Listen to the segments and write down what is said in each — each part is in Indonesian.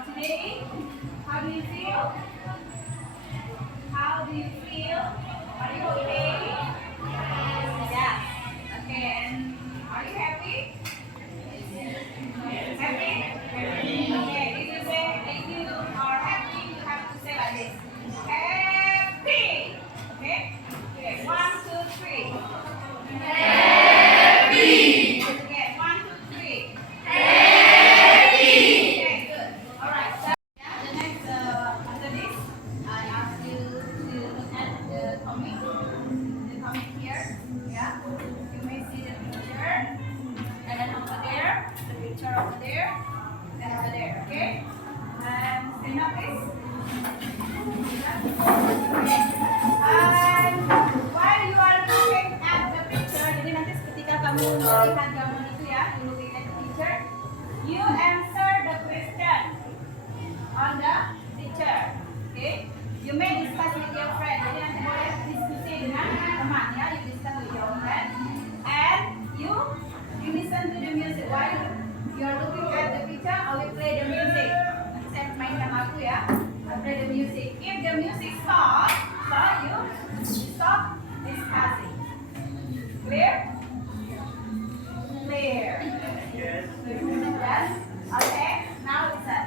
Today, how do you feel? How do you feel? Are you okay? Yes. Okay, and are you happy? Happy? Okay, if you say if you are happy, you have to say like this. Happy. Okay? Okay, 1, 2, 3. Happy. Okay, 1, 2, 3. Okay, good. All right. So yeah, the next after this, I ask you to look at the comic. The comic here. Yeah. You may see the picture, and then over there, the picture over there, and over there. Okay. And stand up, please. And while you are looking at the picture, jadi nanti ketika kamu melihat gambar itu ya, you looking at the picture, you answer the question on the picture. Okay? You may discuss with your friend. Jadi nanti boleh diskusi dengan teman ya. You discuss with your friend, and you listen to the music. While you are looking at the picture, I will play the music. Nanti saya mainkan lagu ya. I play the music. If the music stops, so you stop discussing. Clear? Clear. Yes. Yes. Okay. Now listen.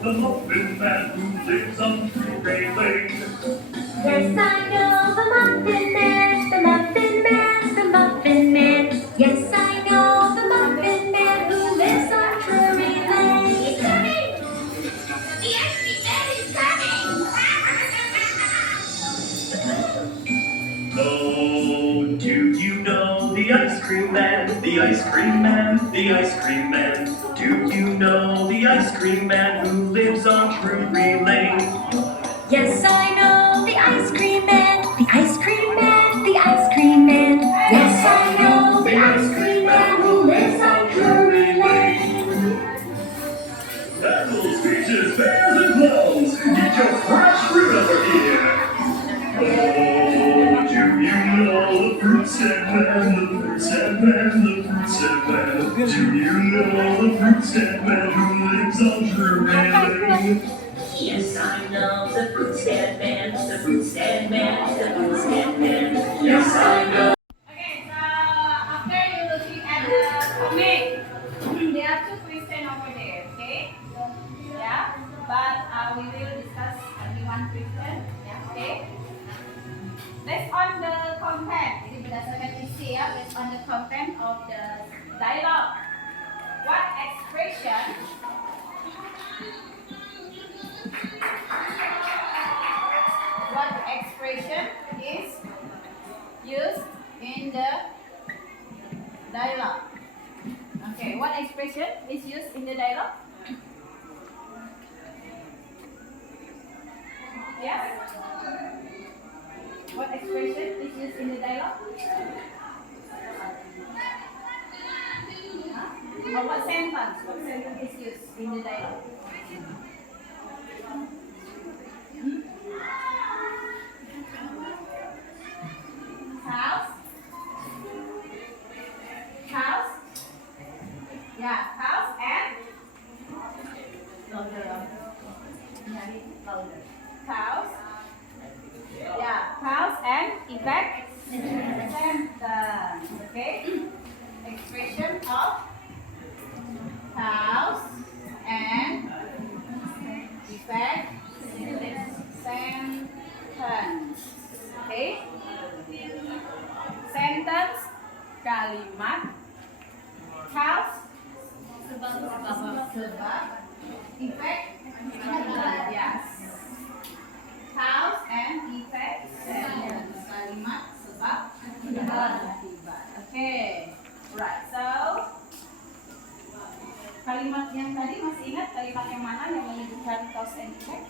The Muffin Man who lives on Drury Lane. Yes, I know the Muffin Man, the Muffin Man, the Muffin Man. Yes, I know the Muffin Man who lives on Drury Lane. He's coming! The ice cream man is coming! Oh, do you know the ice cream man, the ice cream man, the ice cream man? Do you know the ice cream man who lives on Drury Lane? Yes, I know the ice cream man, the ice cream man, the ice cream man. Yes, I know the ice cream man who lives on Drury Lane. Apples, peaches, pears, and plums, get your fresh fruit over here. Oh, do you know the fruit stand man, the fruit stand man, the fruit stand man? Do you know the fruit stand man who lives on Drury Lane? Yes, I know the fruit stand man, the fruit stand man, the fruit stand man. Yes, I know. Okay, so after you looking at the comic, there are 2 questions over there, okay? Yeah, but we will discuss only 1 question, yeah, okay? Based on the content, jadi berdasarkan isi ya, based on the content of the dialogue, what expression is expression is used in the dialogue? Huh? Or what sentence? What sentence is used in the dialogue? Hmm? House? House? Yeah, house and louder. Louder. House. Yeah, house and effect sentence. Okay. Expression of house and effect sentence. Okay. Sentence kalimat house sebab effect yes. House and effect sentence kalimat sebab akibat. Okay. Right. So kalimat yang tadi masih ingat kalimat yang mana yang menyebutkan cause and effect?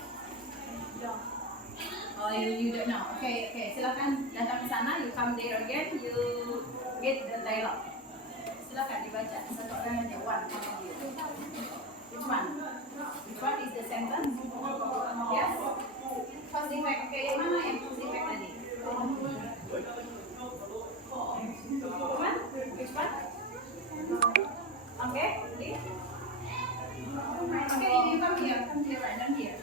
Oh, you don't know. Okay. Silakan datang ke sana. You come there again. You get the dialogue. Silakan dibaca. Satu orang aja. One. Which one? Which one is the sentence? Yes. Cause effect. Okay, yang mana yang cause effect tadi? Which one? Which one? Okay. Ready? Okay, you come here. Come here. Right down here.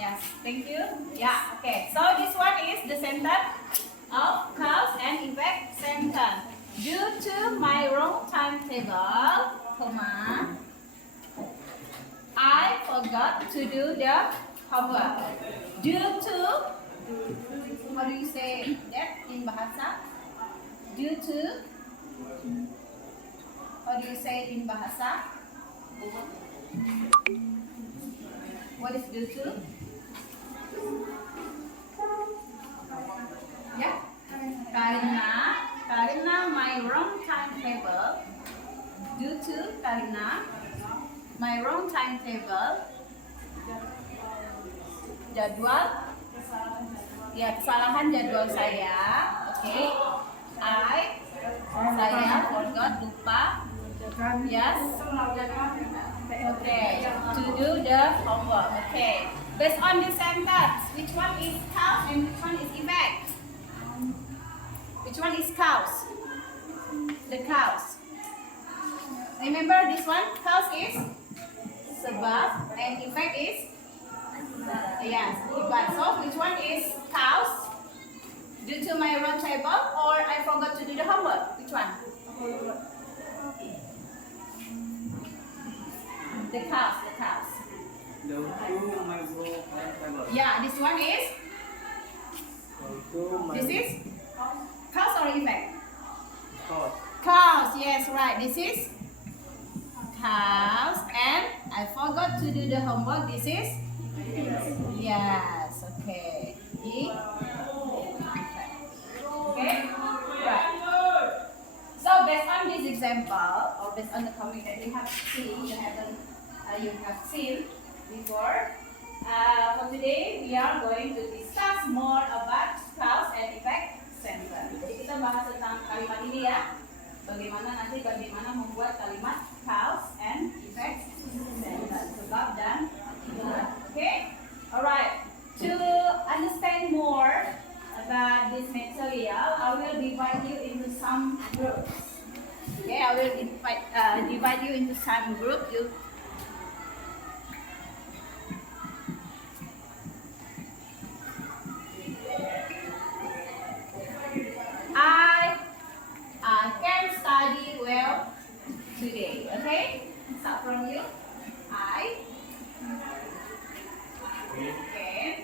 Yes, thank you. Yeah, okay. So this one is the sentence of cause and effect sentence. Due to my wrong timetable, comma, I forgot to do the homework. Due to, how do you say that in bahasa? Due to, how do you say it in bahasa? What is due to? Ya, karena my wrong timetable, due to karena my wrong timetable, jadwal, ya kesalahan jadwal saya, oke, saya forgot lupa, yes, okay, to do the homework, okay. Based on this sentence, which one is cause and which one is effect? Which one is cause? The cause. Remember this one? Cause is sebab and effect is yes, akibat. So which one is cause? Due to my wrong table or I forgot to do the homework? Which one? The cause. Yeah, this one is. This is cause or effect? Cause. Yes, right. This is cause, and I forgot to do the homework. This is yes. Okay. Okay. Right. So based on this example, or based on the comment that you have seen, you have seen before. For today, we are going to discuss more about cause and effect sentence. Jadi kita bahas tentang kalimat ini ya. Bagaimana membuat kalimat cause and effect sentence. Sebab dan akibat. Okay? Alright. To understand more about this material, I will divide you into some groups. Okay, I will divide you into some groups. today. Okay? Start from you. I can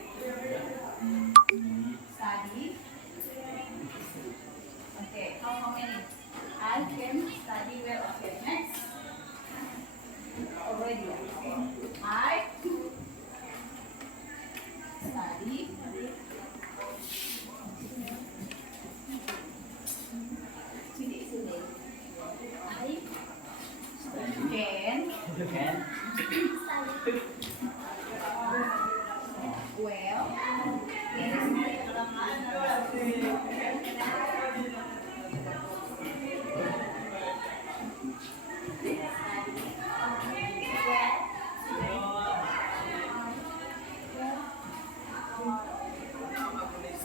study. Okay, how many? I can study well. Okay, next. Already. Okay. I study. Today. I can well.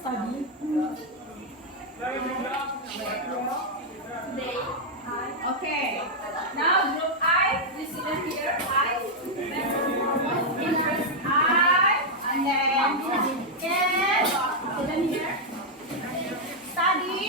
Study. Okay. Now group I, you see them here. I, and then can, see them here. Study,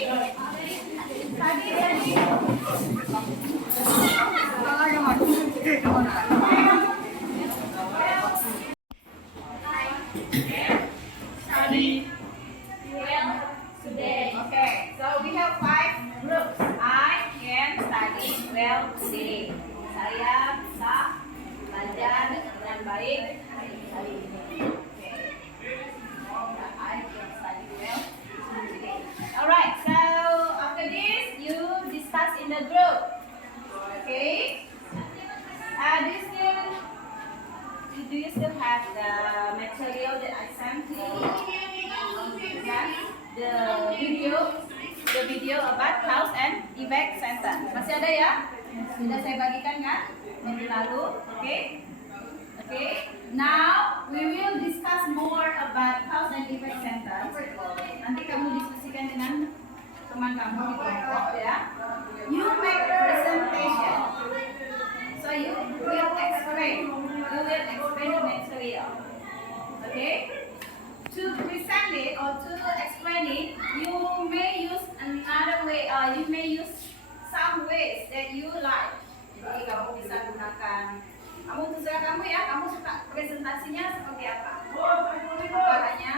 Okay, so we have 5 groups. I can study well today. Saya bisa belajar dengan baik hari ini. Okay. I can study well today. Alright, so after this, you discuss in the group. Okay? Do you still have the material that I sent to you? The video about cause and effect sentence. Masih ada ya? Sudah saya bagikan kan? Minggu lalu, oke? Okay. Now we will discuss more about cause and effect sentence. Nanti kamu diskusikan dengan teman kamu di kelompok ya. You make presentation. So you will explain. You will explain the material. Okay? To present it or to explain it, you may use another way. You may use some ways that you like. Jadi kamu bisa gunakan. Kamu terserah kamu ya. Kamu suka presentasinya seperti apa? Caranya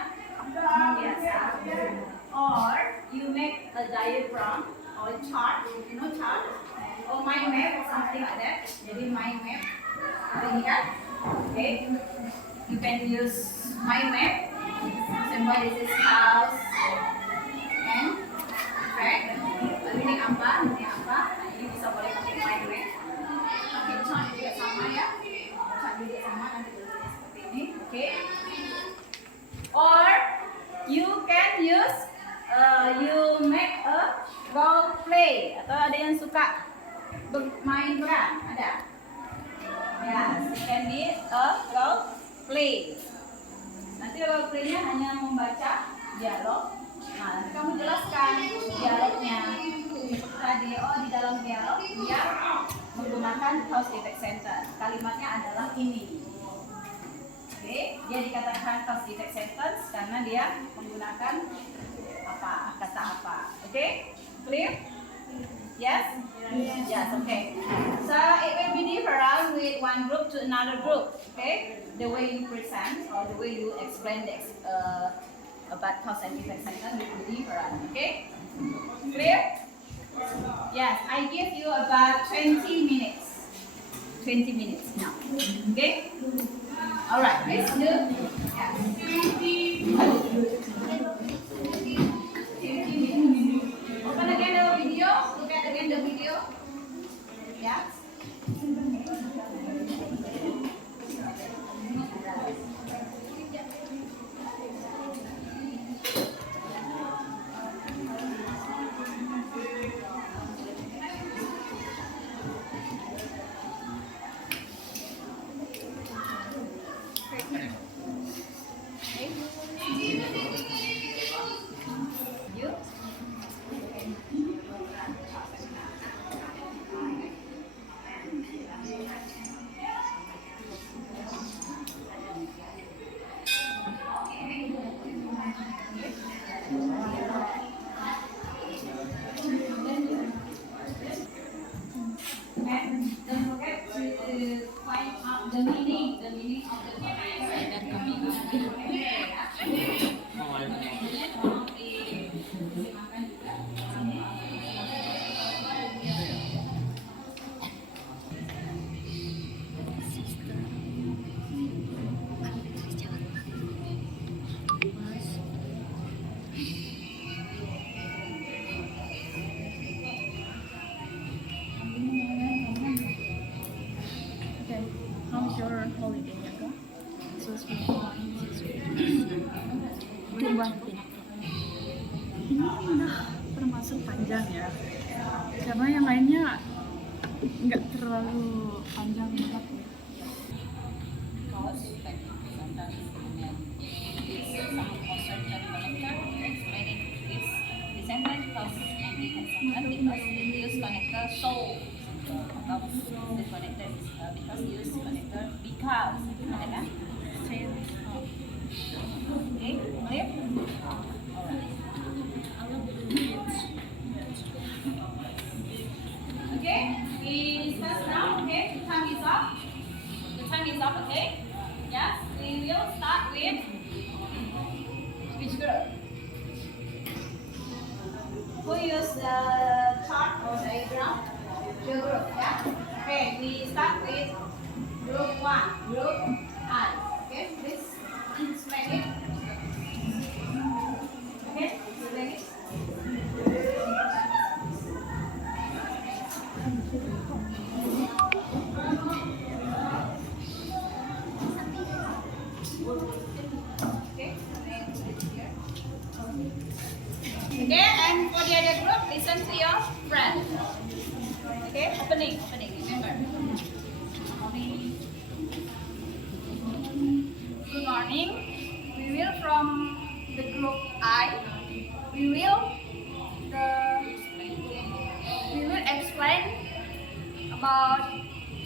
biasa. Or you make a diagram or chart, chart, or mind map or something like that. Jadi mind map. Ini kan? Okay. You can use mind map. Example, this is house and effect. Ini apa? Nah, ini bisa boleh pakai mind map. Pakai chart juga sama ya. Chart juga sama, nanti bentuknya seperti ini. Oke. Or you can use you make a role play. Atau ada yang suka bermain peran? Ada? Yes, it can be a role play. Nanti role play-nya hanya membaca dialog. Nah, nanti kamu jelaskan dialognya. Tadi, di dalam dialog dia menggunakan cause effect sentence. Kalimatnya adalah ini. Oke, dia dikatakan cause effect sentence karena dia menggunakan apa, kata apa. Oke, clear? Yes? Yes, okay. So it will be different with one group to another group. Okay? The way you present or the way you explain the about cause and effect sentence will be different. Okay? Clear? Yes, I give you about 20 minutes. 20 minutes now. Okay? Alright, please do. Yes. 20 minutes. Open again the video. Look at again the video. Yes. Okay. the meaning of the connector. Okay, actually, Okay, how's your holiday, Yaga? Ini udah termasuk panjang ya, karena yang lainnya nggak terlalu panjang banget ya. cause like sometimes this some concern that connector explaining this sentence cause and the sentence because they use connector so about the connector because use connector because ada kan? Okay, clear? Alright. Okay, we discuss now. Okay, time is up. The time is up. Okay. Yes, we will start with which group? Who use the chart or diagram? Your group. Yeah. Okay, we start with group 1. Group I. Okay, please explain it. Okay, explain it. Okay, okay, and for the other group, listen to your friend. Okay, opening, remember. Good morning. We will from the group I. We will explain about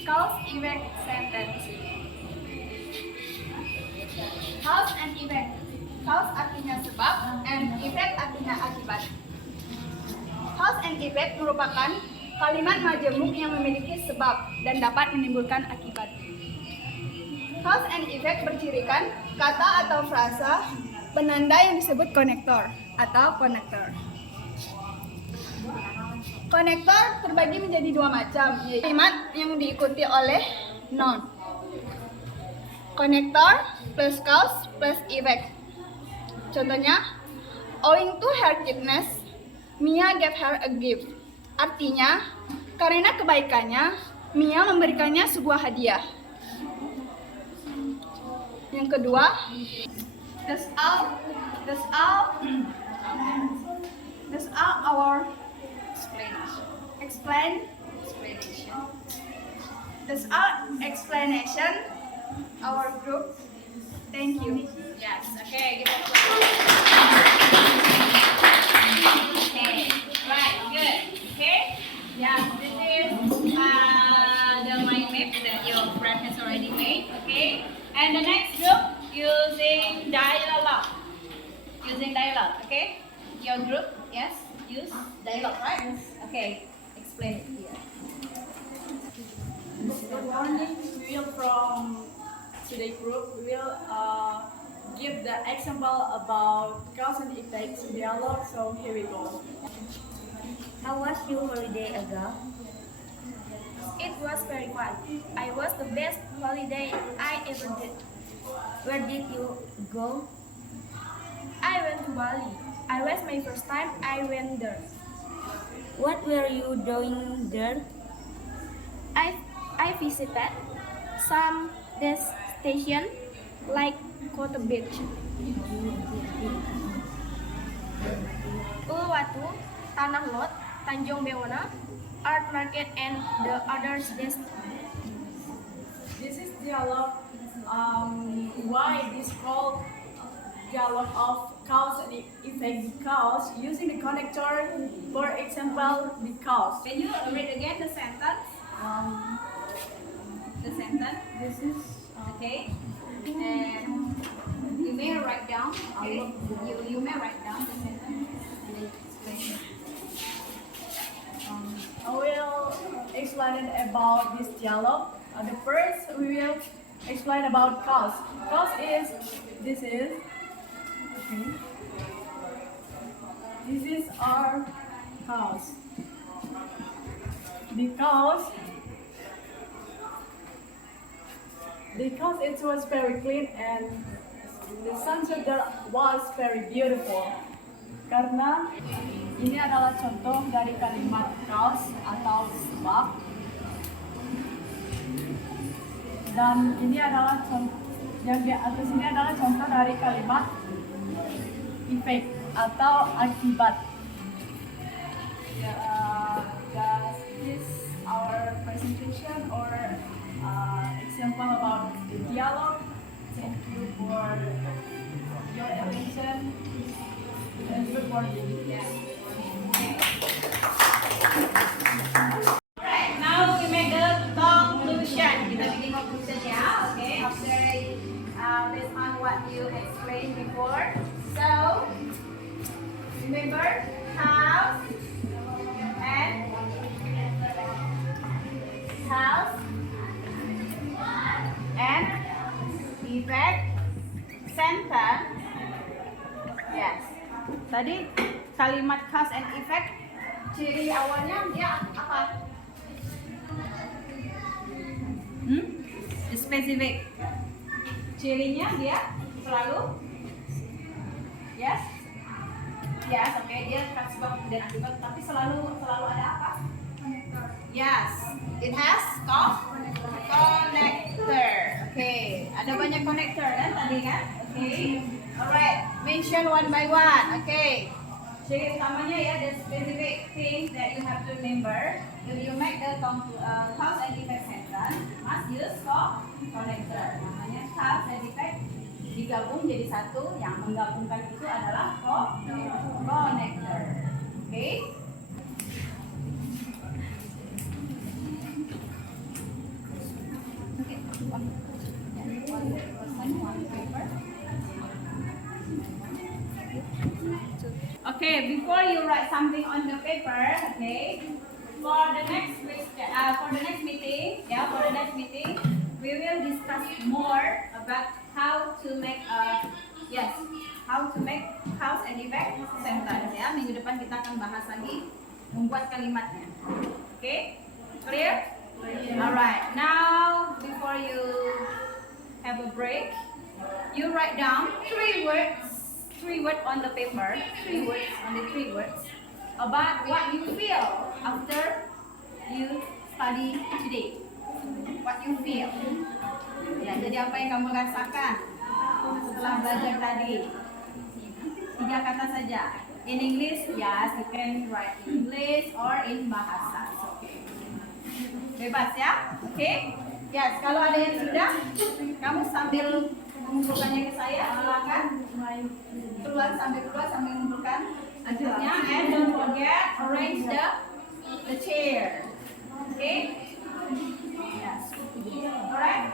cause effect sentence. Cause and effect. Cause artinya sebab and effect artinya akibat. Cause and effect merupakan kalimat majemuk yang memiliki sebab dan dapat menimbulkan akibat. Cause and effect bercirikan kata atau frasa penanda yang disebut konektor atau konektor. Konektor terbagi menjadi dua macam, yaitu kalimat yang diikuti oleh noun. Konektor plus cause plus effect. Contohnya, owing to her kindness, Mia gave her a gift. Artinya, karena kebaikannya, Mia memberikannya sebuah hadiah. Yang kedua, that's all our explanation. That's our explanation. Our group. Thank you. Yes. Okay. Give it okay. Right. Good. Okay. Yeah. This is the mind map that your friend has already made. Okay. And the next group using dialogue. Okay. Your group. Yes. Use dialogue. Right. Okay. Explain it here. Good morning. We will from today group. We will give the example about cause and effects dialogue. So here we go. How was your holiday ago? It was very fun. I was the best holiday I ever did. Where did you go? I went to Bali. I was my first time I went there. What were you doing there? I visited some destination like Kota Beach, Uluwatu, Tanah Lot, Tanjung Bewona, Art Market, and the others. This is dialogue. Why this called dialogue of cause and effect? Because using the connector, for example, because. Can you read again the sentence? This is Okay. And you may write down. Okay. You may write down the sentence. Explain. I will explain about this dialogue. The first we will explain about cause. Cause is this is okay. This is our house. Because it was very clean and the sunset was very beautiful. Karena ini adalah contoh dari kalimat cause atau sebab. Dan ini adalah contoh yang di atas ini adalah contoh dari kalimat effect atau akibat. Does this our presentation or example about the dialogue? Thank you for your attention and good morning. Alright, now we make the conclusion. Kita bikin conclusion ya, okay? After based on what you explained before. So remember house and effect sentence. Yes. Tadi kalimat cause and effect ciri awalnya dia apa? Spesifik. Cirinya dia selalu yes, oke, dia sebab dan akibat, tapi selalu ada apa? Yes, it has connector. Okay, ada banyak connector kan tadi kan? Okay, alright, mention one by one. Okay, ciri utamanya ya, the specific things that you have to remember. If you make the cause and effect sentence, must use connector. Namanya cause and effect digabung jadi satu, yang menggabungkan itu adalah connector. Okay. Okay, before you write something on the paper, okay, for the next meeting, we will discuss more about how to make cause and effect sentence ya. Minggu depan kita akan bahas lagi membuat kalimatnya. Okay, clear? Alright, now before you have a break, you write down three words on the paper, three words about what you feel after you study today. What you feel. Ya, jadi apa yang kamu rasakan setelah belajar tadi? 3 kata saja. In English, yes, you can write in English or in bahasa. It's okay. Bebas ya, oke? Okay? Yes, kalau ada yang sudah, kamu sambil mengumpulkannya ke saya, silakan. Keluar sambil mengumpulkan hasilnya, and don't forget arrange the chair. Okay? Yes. Alright.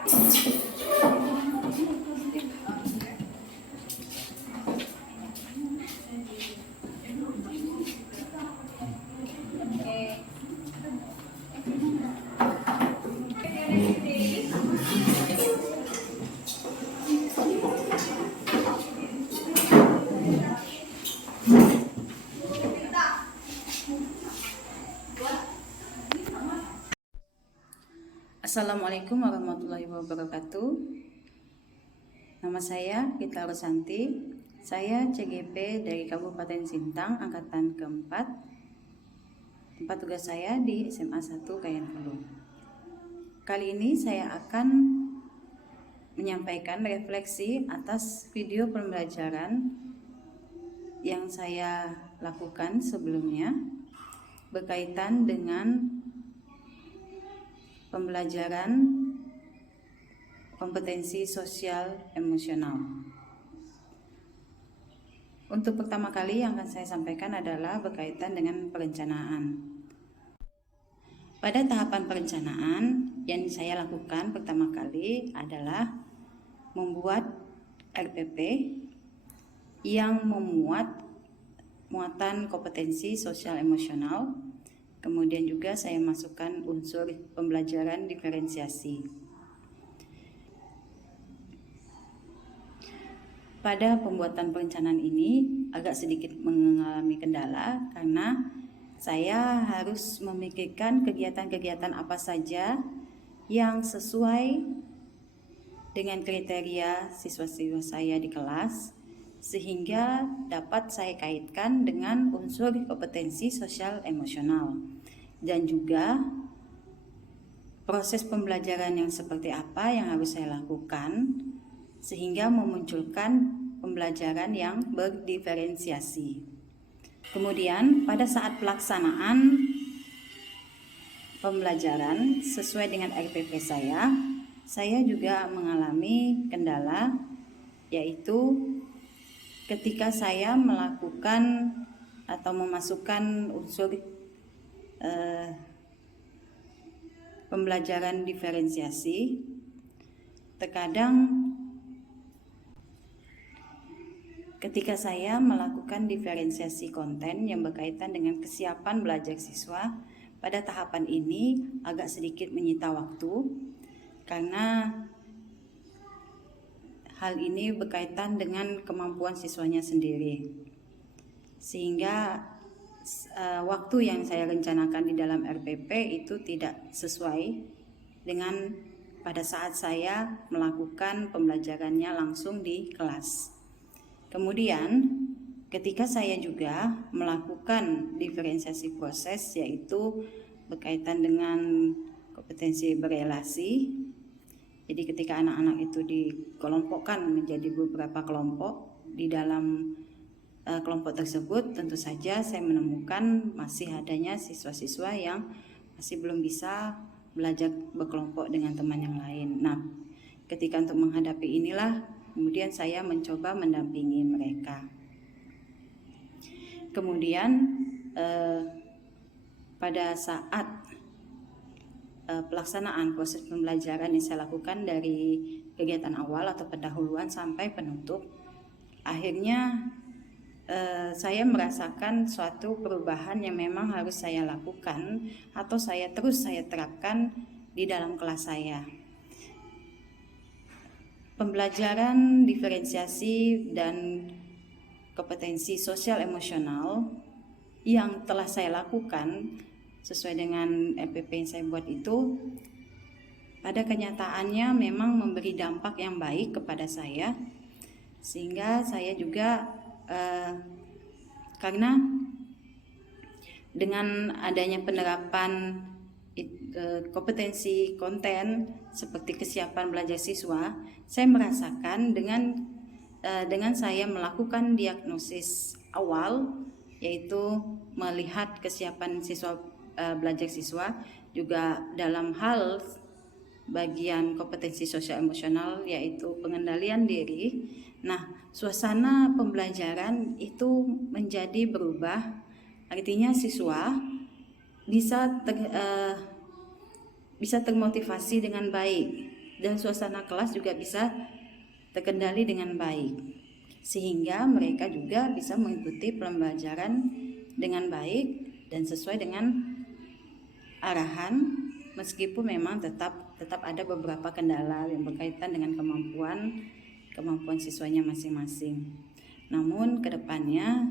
Assalamualaikum warahmatullahi wabarakatuh. Nama saya Gita Rosanti. Saya CGP dari Kabupaten Sintang, angkatan keempat. Tempat tugas saya di SMA 1 Kayan Hulu. Kali ini saya akan menyampaikan refleksi atas video pembelajaran yang saya lakukan sebelumnya berkaitan dengan pembelajaran kompetensi sosial emosional. Untuk pertama kali yang akan saya sampaikan adalah berkaitan dengan perencanaan. Pada tahapan perencanaan yang saya lakukan pertama kali adalah membuat RPP yang memuat muatan kompetensi sosial emosional. Kemudian juga saya masukkan unsur pembelajaran diferensiasi. pada pembuatan perencanaan ini agak sedikit mengalami kendala karena saya harus memikirkan kegiatan-kegiatan apa saja yang sesuai dengan kriteria siswa-siswa saya di kelas, sehingga dapat saya kaitkan dengan unsur kompetensi sosial emosional, dan juga proses pembelajaran yang seperti apa yang harus saya lakukan sehingga memunculkan pembelajaran yang berdiferensiasi. Kemudian pada saat pelaksanaan pembelajaran sesuai dengan RPP saya juga mengalami kendala, yaitu ketika saya melakukan atau memasukkan unsur pembelajaran diferensiasi. Terkadang ketika saya melakukan diferensiasi konten yang berkaitan dengan kesiapan belajar siswa, pada tahapan ini agak sedikit menyita waktu karena hal ini berkaitan dengan kemampuan siswanya sendiri. Sehingga waktu yang saya rencanakan di dalam RPP itu tidak sesuai dengan pada saat saya melakukan pembelajarannya langsung di kelas. Kemudian ketika saya juga melakukan diferensiasi proses, yaitu berkaitan dengan kompetensi berelasi. Jadi ketika anak-anak itu dikelompokkan menjadi beberapa kelompok, di dalam kelompok tersebut tentu saja saya menemukan masih adanya siswa-siswa yang masih belum bisa belajar berkelompok dengan teman yang lain. Nah, ketika untuk menghadapi inilah kemudian saya mencoba mendampingi mereka. Kemudian pada saat pelaksanaan proses pembelajaran yang saya lakukan dari kegiatan awal atau pendahuluan sampai penutup, akhirnya saya merasakan suatu perubahan yang memang harus saya lakukan atau saya terapkan di dalam kelas saya. Pembelajaran diferensiasi dan kompetensi sosial emosional yang telah saya lakukan sesuai dengan RPP yang saya buat itu, pada kenyataannya memang memberi dampak yang baik kepada saya, sehingga saya juga karena dengan adanya penerapan kompetensi konten seperti kesiapan belajar siswa, saya merasakan dengan saya melakukan diagnosis awal, yaitu melihat kesiapan siswa belajar siswa, juga dalam hal bagian kompetensi sosial emosional yaitu pengendalian diri. Nah, suasana pembelajaran itu menjadi berubah, artinya siswa bisa termotivasi dengan baik dan suasana kelas juga bisa terkendali dengan baik, sehingga mereka juga bisa mengikuti pembelajaran dengan baik dan sesuai dengan arahan, meskipun memang tetap ada beberapa kendala yang berkaitan dengan kemampuan siswanya masing-masing. Namun kedepannya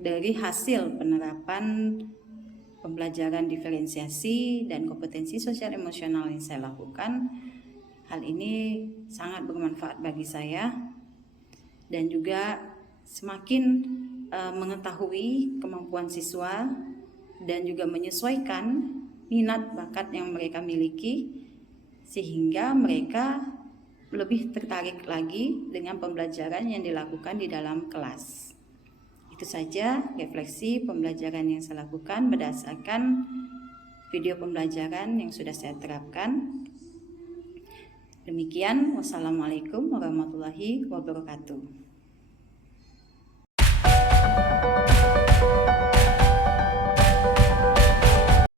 dari hasil penerapan pembelajaran diferensiasi dan kompetensi sosial emosional yang saya lakukan, hal ini sangat bermanfaat bagi saya dan juga semakin mengetahui kemampuan siswa dan juga menyesuaikan minat bakat yang mereka miliki, sehingga mereka lebih tertarik lagi dengan pembelajaran yang dilakukan di dalam kelas. Itu saja refleksi pembelajaran yang saya lakukan berdasarkan video pembelajaran yang sudah saya terapkan. Demikian, wassalamualaikum warahmatullahi wabarakatuh.